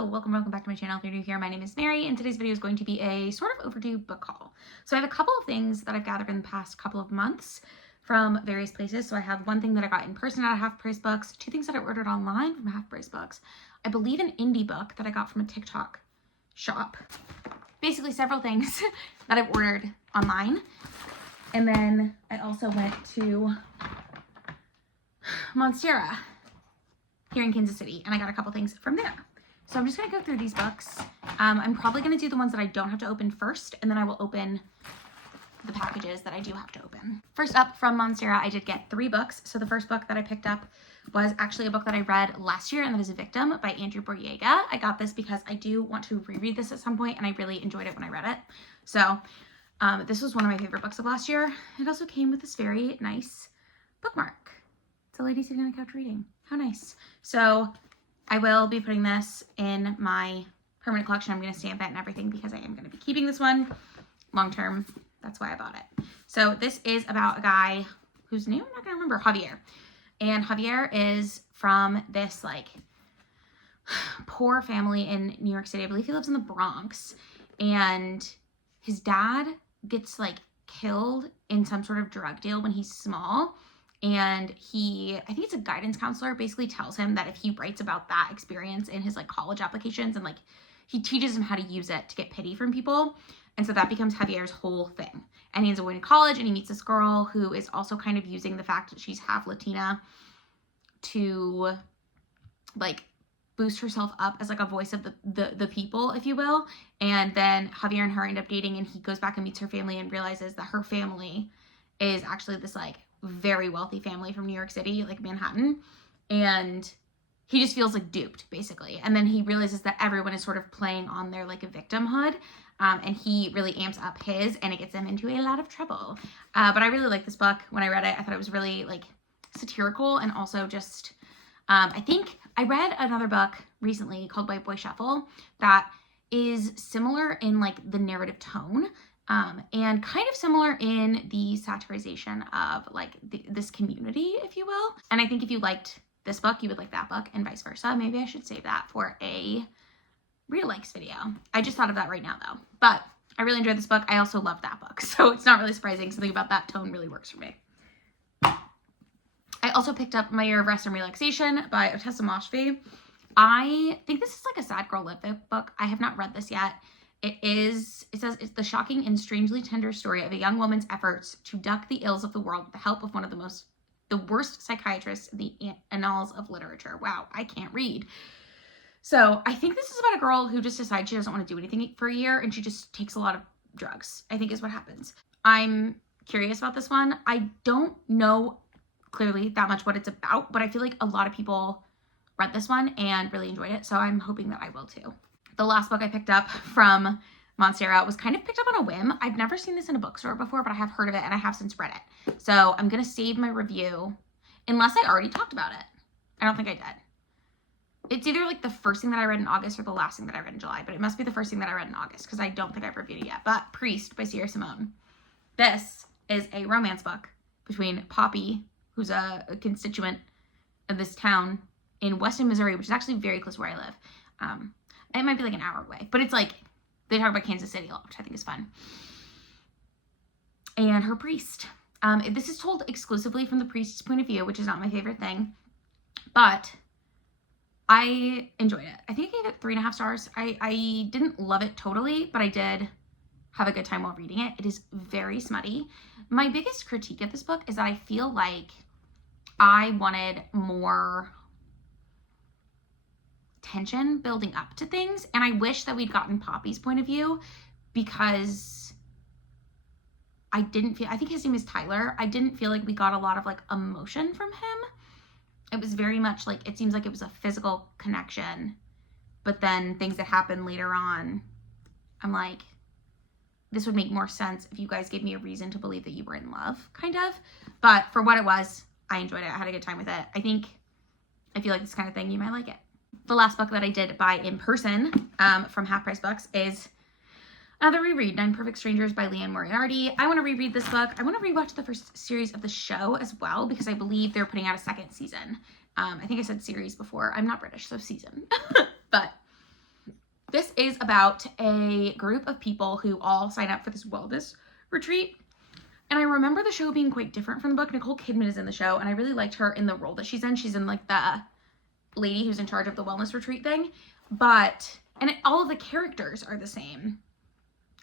Hello, welcome back to my channel. If you're new here, my name is Mary, and today's video is going to be a sort of overdue book haul. So I have a couple of things that I've gathered in the past couple of months from various places. So I have one thing that I got in person at Half Price Books, two things that I ordered online from Half Price Books, I believe an indie book that I got from a TikTok shop. Basically several things that I've ordered online. And then I also went to Monstera here in Kansas City, and I got a couple things from there. So I'm just going to go through these books. I'm probably going to do the ones that I don't have to open first, and then I will open the packages that I do have to open. First up, from Monstera, I did get 3 books. So the first book that I picked up was actually a book that I read last year, and that is Victim by Andrew Borjega. I got this because I do want to reread this at some point, and I really enjoyed it when I read it. So this was one of my favorite books of last year. It also came with this very nice bookmark. It's a lady sitting on a couch reading. How nice. So I will be putting this in my permanent collection. I'm going to stamp it and everything because I am going to be keeping this one long term. That's why I bought it. So this is about a guy whose name I'm not going to remember, Javier. And Javier is from this like poor family in New York City. I believe he lives in the Bronx. And his dad gets like killed in some sort of drug deal when he's small. And I think it's a guidance counselor, basically tells him that if he writes about that experience in his like college applications, and like he teaches him how to use it to get pity from people. And so that becomes Javier's whole thing. And he ends up going to college, and he meets this girl who is also kind of using the fact that she's half Latina to like boost herself up as like a voice of the people, if you will. And then Javier and her end up dating, and he goes back and meets her family and realizes that her family is actually this like very wealthy family from New York City, like Manhattan. And he just feels like duped, basically. And then he realizes that everyone is sort of playing on their like a victimhood. And he really amps up his, and it gets him into a lot of trouble. But I really liked this book. When I read it, I thought it was really like satirical, and also just, I think I read another book recently called White Boy Shuffle that is similar in like the narrative tone. And kind of similar in the satirization of like this community, if you will. And I think if you liked this book, you would like that book, and vice versa. Maybe I should save that for a real likes video. I just thought of that right now though. But I really enjoyed this book. I also love that book. So it's not really surprising. Something about that tone really works for me. I also picked up My Year of Rest and Relaxation by Ottessa Moshfegh. I think this is like a sad girl lit book. I have not read this yet. It says it's the shocking and strangely tender story of a young woman's efforts to duck the ills of the world with the help of one of the worst psychiatrists in the annals of literature. Wow, I can't read. So I think this is about a girl who just decides she doesn't want to do anything for a year, and she just takes a lot of drugs, I think is what happens. I'm curious about this one. I don't know clearly that much what it's about, but I feel like a lot of people read this one and really enjoyed it. So I'm hoping that I will too. The last book I picked up from Monstera was kind of picked up on a whim. I've never seen this in a bookstore before, but I have heard of it, and I have since read it. So I'm going to save my review unless I already talked about it. I don't think I did. It's either like the first thing that I read in August or the last thing that I read in July, but it must be the first thing that I read in August because I don't think I've reviewed it yet. But Priest by Sierra Simone. This is a romance book between Poppy, who's a constituent of this town in Weston, Missouri, which is actually very close to where I live. It might be like an hour away, but it's like, they talk about Kansas City a lot, which I think is fun. And her priest. This is told exclusively from the priest's point of view, which is not my favorite thing, but I enjoyed it. I think I gave it 3.5 stars. I didn't love it totally, but I did have a good time while reading it. It is very smutty. My biggest critique of this book is that I feel like I wanted more tension building up to things, and I wish that we'd gotten Poppy's point of view, because I think his name is Tyler. I didn't feel like we got a lot of like emotion from him. It was very much like, it seems like it was a physical connection, but then things that happened later on, I'm like, this would make more sense if you guys gave me a reason to believe that you were in love, kind of. But for what it was, I enjoyed it. I had a good time with it. I feel like this kind of thing, you might like it. The last book that I did buy in person from Half Price Books is another reread, Nine Perfect Strangers by Liane Moriarty. I want to reread this book. I want to rewatch the first series of the show as well, because I believe they're putting out a second season. I think I said series before. I'm not British, so season. But is about a group of people who all sign up for this wellness retreat. And I remember the show being quite different from the book. Nicole Kidman is in the show, and I really liked her in the role that she's in. She's in like the lady who's in charge of the wellness retreat thing. But, and all of the characters are the same.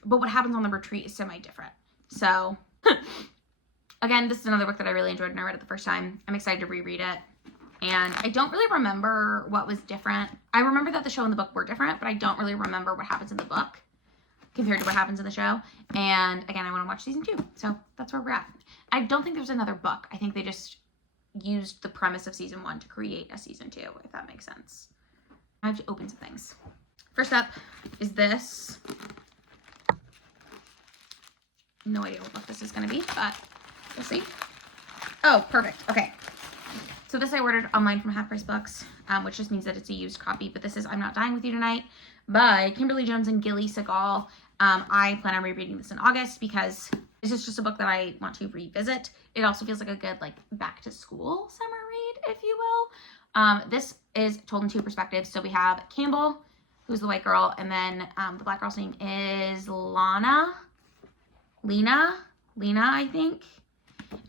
But what happens on the retreat is semi-different. So, again, this is another book that I really enjoyed when I read it the first time. I'm excited to reread it. And I don't really remember what was different. I remember that the show and the book were different, but I don't really remember what happens in the book compared to what happens in the show. And again, I want to watch season 2. So that's where we're at. I don't think there's another book. I think they just used the premise of season 1 to create a season 2, if that makes sense. I have to open some things. First up is this. No idea what book this is going to be, but we'll see. Oh, perfect. Okay. So this I ordered online from Half Price Books, which just means that it's a used copy. But this is I'm Not Dying With You Tonight by Kimberly Jones and Gilly Segal. I plan on rereading this in August because this is just a book that I want to revisit. It also feels like a good like back to school summer read, if you will. This is told in 2 perspectives. So we have Campbell, who's the white girl, and then the black girl's name is Lena, I think.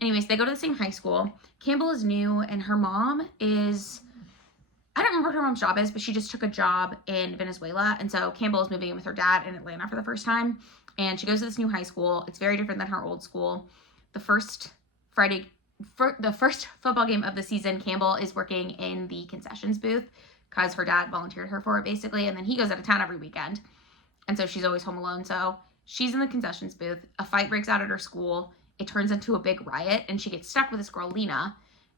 Anyways, they go to the same high school. Campbell is new, and her mom is, I don't remember what her mom's job is, but she just took a job in Venezuela. And so Campbell is moving in with her dad in Atlanta for the first time. And she goes to this new high school. It's very different than her old school. The first football game of the season, Campbell is working in the concessions booth because her dad volunteered her for it, basically. And then he goes out of town every weekend. And so she's always home alone. So she's in the concessions booth. A fight breaks out at her school. It turns into a big riot, and she gets stuck with this girl, Lena,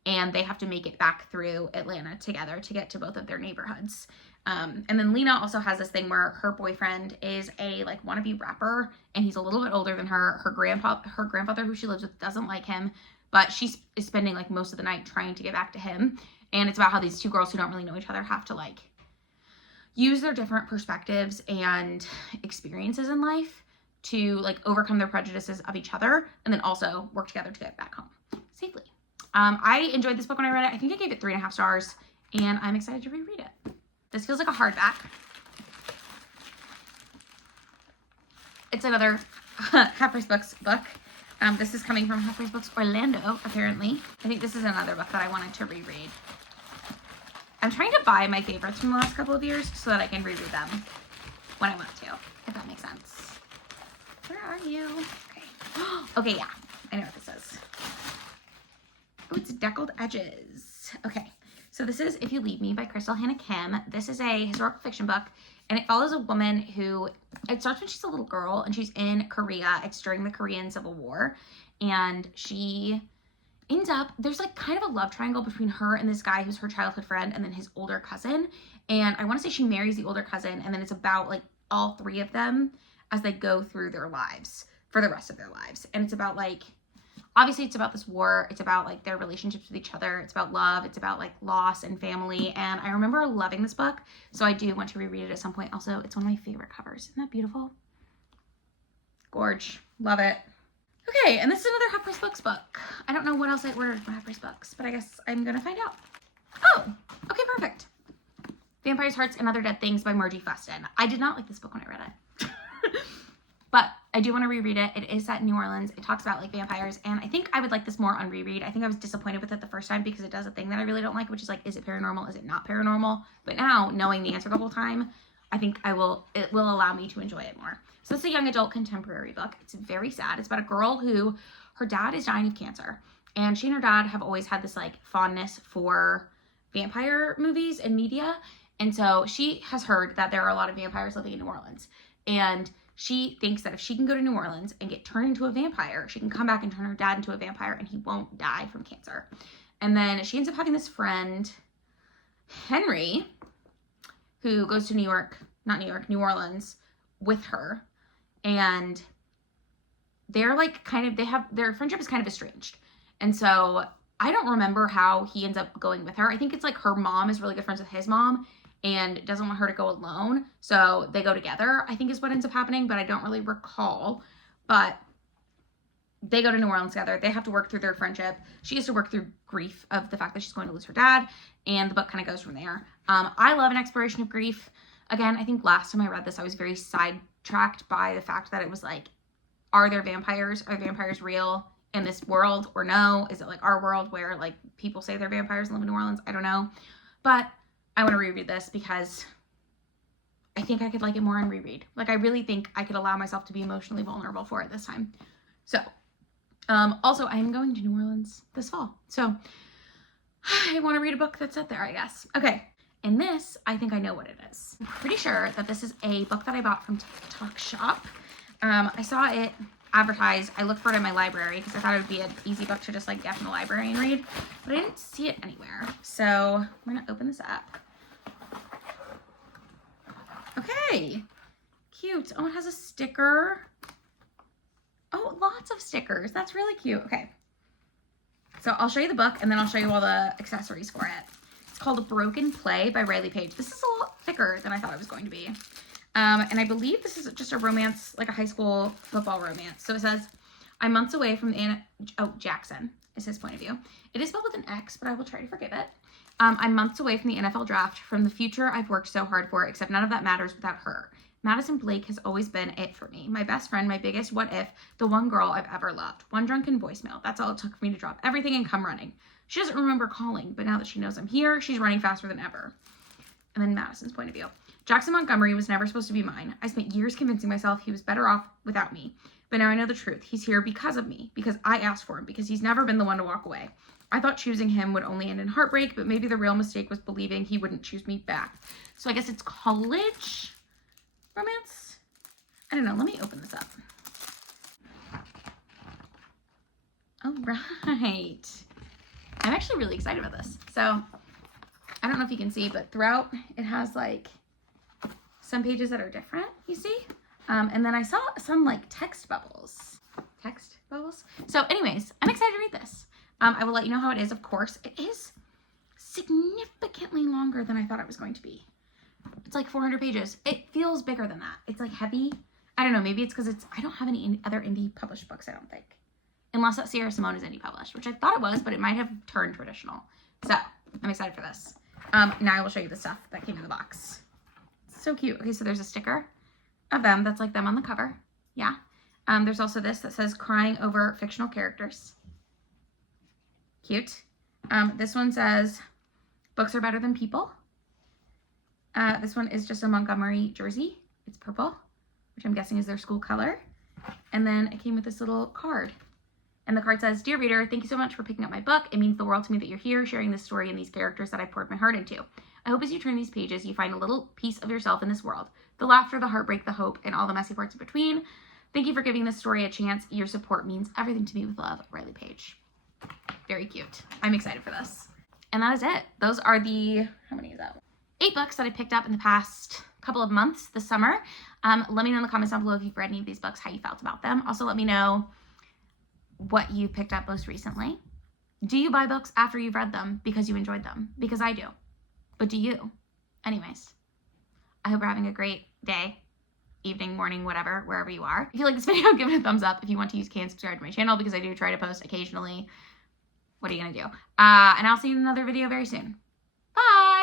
and they have to make it back through Atlanta together to get to both of their neighborhoods. And then Lena also has this thing where her boyfriend is a like wannabe rapper, and he's a little bit older than her. Her grandfather who she lives with doesn't like him, but she is spending like most of the night trying to get back to him. And it's about how these 2 girls who don't really know each other have to like use their different perspectives and experiences in life to like overcome their prejudices of each other and then also work together to get back home safely. I enjoyed this book when I read it. I think I gave it 3.5 stars, and I'm excited to reread it. This feels like a hardback. It's another Half Price Books book. This is coming from Half Price Books Orlando, apparently. I think this is another book that I wanted to reread. I'm trying to buy my favorites from the last couple of years so that I can reread them when I want to, if that makes sense. Where are you? Okay. Okay, yeah. I know what this is. Oh, it's Deckled Edges. Okay. So this is If You Leave Me by Crystal Hannah Kim. This is a historical fiction book, and it follows a woman who, it starts when she's a little girl, and she's in Korea. It's during the Korean Civil War, and she ends up, there's like kind of a love triangle between her and this guy who's her childhood friend, and then his older cousin. And I want to say she marries the older cousin, and then it's about like all 3 of them as they go through their lives for the rest of their lives. And it's about like, obviously it's about this war. It's about like their relationships with each other. It's about love. It's about like loss and family. And I remember loving this book. So I do want to reread it at some point. Also, it's one of my favorite covers. Isn't that beautiful? Gorge. Love it. Okay. And this is another Half Price Books book. I don't know what else I ordered from Half Price Books, but I guess I'm going to find out. Oh, okay. Perfect. Vampire's Hearts and Other Dead Things by Margie Fuston. I did not like this book when I read it. But I do want to reread it. It is set in New Orleans. It talks about like vampires, and I think I would like this more on reread. I think I was disappointed with it the first time because it does a thing that I really don't like, which is like, is it paranormal? Is it not paranormal? But now, knowing the answer the whole time, I think it will allow me to enjoy it more. So it's a young adult contemporary book. It's very sad. It's about a girl who, her dad is dying of cancer, and she and her dad have always had this like fondness for vampire movies and media. And so she has heard that there are a lot of vampires living in New Orleans, and she thinks that if she can go to New Orleans and get turned into a vampire, she can come back and turn her dad into a vampire and he won't die from cancer. And then she ends up having this friend, Henry, who goes to New Orleans with her. And they're like their friendship is kind of estranged. And so I don't remember how he ends up going with her. I think it's like her mom is really good friends with his mom and doesn't want her to go alone. So they go together, I think is what ends up happening, but I don't really recall. But they go to New Orleans together. They have to work through their friendship. She has to work through grief of the fact that she's going to lose her dad, and the book kind of goes from there. I love an exploration of grief. Again, I think last time I read this, I was very sidetracked by the fact that it was like, are there vampires? Are vampires real in this world or no? Is it like our world where like people say they're vampires and live in New Orleans? I don't know. But I want to reread this because I think I could like it more on reread. Like I really think I could allow myself to be emotionally vulnerable for it this time. So also I'm going to New Orleans this fall. So I want to read a book that's set there, I guess. Okay. And this, I think I know what it is. I'm pretty sure that this is a book that I bought from TikTok Shop. I saw it advertised. I looked for it in my library because I thought it would be an easy book to just like get from the library and read, but I didn't see it anywhere. So I'm gonna open this up. Okay, cute. Oh, it has a sticker. Oh, lots of stickers. That's really cute. Okay, so I'll show you the book and then I'll show you all the accessories for it. It's called Broken Play by Riley Page. This is a lot thicker than I thought it was going to be. And I believe this is just a romance, like a high school football romance. So it says, I'm months away from Jackson is his point of view. It is spelled with an X, but I will try to forgive it. I'm months away from the NFL draft, from the future I've worked so hard for, except none of that matters without her. Madison Blake has always been it for me. My best friend, my biggest what if, the one girl I've ever loved. One drunken voicemail. That's all it took for me to drop everything and come running. She doesn't remember calling, but now that she knows I'm here, she's running faster than ever. And then Madison's point of view. Jackson Montgomery was never supposed to be mine. I spent years convincing myself he was better off without me. But now I know the truth. He's here because of me, because I asked for him, because he's never been the one to walk away. I thought choosing him would only end in heartbreak, but maybe the real mistake was believing he wouldn't choose me back. So I guess it's college romance? I don't know. Let me open this up. All right. I'm actually really excited about this. So I don't know if you can see, but throughout it has like some pages that are different, you see? And then I saw some like text bubbles. So anyways, I'm excited to read this. I will let you know how it is, of course. It is significantly longer than I thought it was going to be. It's like 400 pages. It feels bigger than that. It's like heavy. I don't know, maybe it's because I don't have any other indie published books, I don't think. Unless that Sierra Simone is indie published, which I thought it was, but it might have turned traditional. So I'm excited for this. Now I will show you the stuff that came in the box. So cute. Okay, so there's a sticker of them that's like them on the cover. Yeah. There's also this that says crying over fictional characters. Cute. This one says books are better than people. This one is just a Montgomery jersey. It's purple, which I'm guessing is their school color. And then it came with this little card. And the card says, Dear reader, thank you so much for picking up my book. It means the world to me that you're here sharing this story and these characters that I poured my heart into. I hope as you turn these pages, you find a little piece of yourself in this world. The laughter, the heartbreak, the hope, and all the messy parts in between. Thank you for giving this story a chance. Your support means everything to me. With love, Riley Page. Very cute. I'm excited for this. And that is it. Those are the, how many is that? 8 books that I picked up in the past couple of months this summer. Let me know in the comments down below if you've read any of these books, how you felt about them. Also, let me know what you picked up most recently. Do you buy books after you've read them because you enjoyed them? Because I do. But do you? Anyways, I hope you're having a great day, evening, morning, whatever, wherever you are. If you like this video, give it a thumbs up. If you want to, you can subscribe to my channel because I do try to post occasionally. What are you gonna do? And I'll see you in another video very soon. Bye!